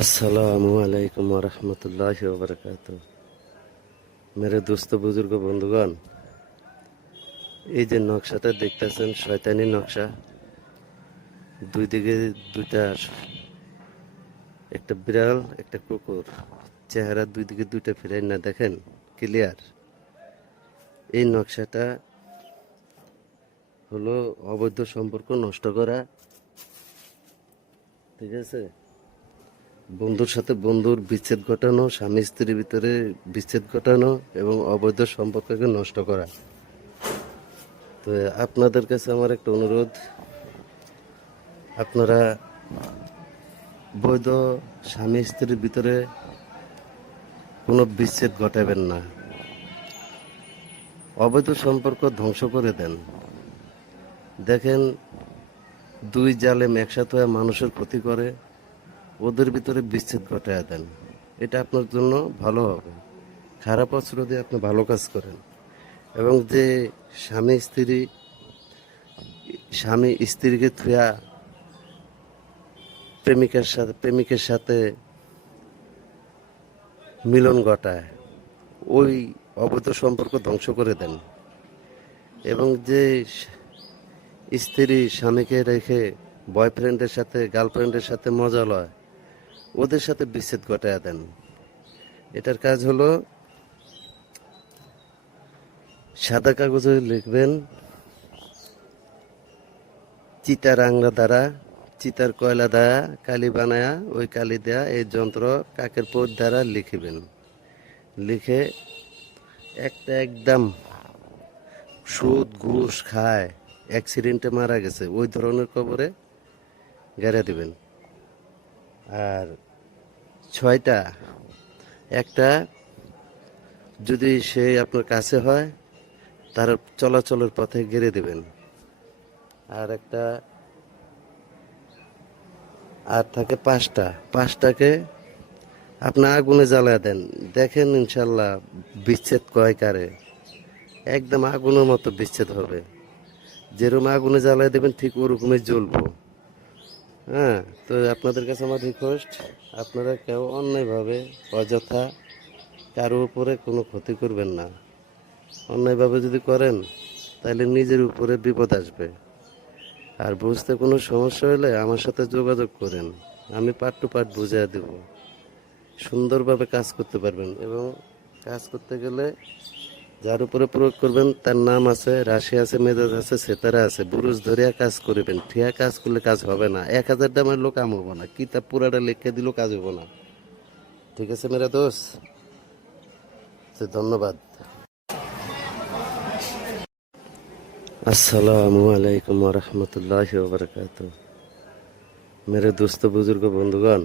আসসালামু আলাইকুম রহমতুল্লাহ বরকাত। মেরে দোস্ত বুজুর্গ বন্ধুগণ, এই যে নকশাটা দেখতেছেন শয়তানি নকশা, দুই দিকে দুইটা, একটা বিড়াল একটা কুকুর, চেহারা দুই দিকে দুইটা ফিরাই না, দেখেন ক্লিয়ার। এই নকশাটা হলো অবৈধ সম্পর্ক নষ্ট করা, ঠিক আছে। বন্ধুর সাথে বন্ধুর বিচ্ছেদ ঘটানো, স্বামী স্ত্রীর ভিতরে বিচ্ছেদ ঘটানো এবং অবৈধ সম্পর্ককে নষ্ট করা। তো আপনাদের কাছে আমার একটা অনুরোধ, আপনারা বৈধ স্বামী স্ত্রীর ভিতরে কোনো বিচ্ছেদ ঘটাবেন না, অবৈধ সম্পর্ক ধ্বংস করে দেন। দেখেন, দুই জালেম একসাথে হয়ে মানুষের ক্ষতি করে, ওদের ভিতরে বিচ্ছেদ ঘটায় দেন। এটা আপনার জন্য ভালো হবে। খারাপ অস্ত্র দিয়ে আপনি ভালো কাজ করেন। এবং যে স্বামী স্ত্রীকে থুয়া প্রেমিকের সাথে মিলন ঘটায়, ওই অবৈধ সম্পর্ক ধ্বংস করে দেন। এবং যে স্ত্রী স্বামীকে রেখে বয়ফ্রেন্ডের সাথে গার্লফ্রেন্ডের সাথে মজা লয়, ওদের সাথে বিচ্ছেদ ঘটায় দেন। এটার কাজ হলো, সাদা কাগজে লিখবেন, চিতার আংরা দ্বারা, চিতার কয়লা দ্বারা কালি বানায়া, ওই কালি দেয়া এই যন্ত্র কাকের পোত দ্বারা লিখিবেন। লিখে একটা একদম সুদ ঘুষ খায় অ্যাক্সিডেন্টে মারা গেছে ওই ধরনের কবরে গেড়ে দিবেন। আর ছয়টা, একটা যদি সে আপনার কাছে হয় তার চলাচলের পথে গেড়ে দিবেন। আর একটা, আর থাকে পাঁচটা, পাঁচটাকে আপনি আগুনে জ্বালায় দেন। দেখেন ইনশাল্লাহ বিচ্ছেদ কয় কারে, একদম আগুনের মতো বিচ্ছেদ হবে। যেরকম আগুনে জ্বালায় দেবেন ঠিক ওরকমই জ্বলবো। হ্যাঁ, তো আপনাদের কাছে আমার রিকোয়েস্ট, আপনারা কেউ অন্যায়ভাবে অযথা কারো উপরে কোনো ক্ষতি করবেন না। অন্যায়ভাবে যদি করেন তাহলে নিজের উপরে বিপদ আসবে। আর বুঝতে কোনো সমস্যা হলে আমার সাথে যোগাযোগ করেন, আমি পার্ট টু পার্ট বুঝিয়ে দেব। সুন্দরভাবে কাজ করতে পারবেন। এবং কাজ করতে গেলে যার উপরে প্রয়োগ করবেন তার নাম আছে, রাশি আছে, মেজাজ আছে, সেতারা আছে, বুরুজ ধরিয়া কাজ করবেন। ঠিয়া কাজ করলে কাজ হবে না। 1000 দামের লোক কাম হবো না, কিতাব পুরাটা লিখে দিলেও কাজ হবো না। ঠিক আছে মেরা দোষ, ধন্যবাদ। আসসালামু আলাইকুম রহমতুল্লাহ বরকাত। মেরে দোস্ত বুজুর্গ বন্ধুগণ,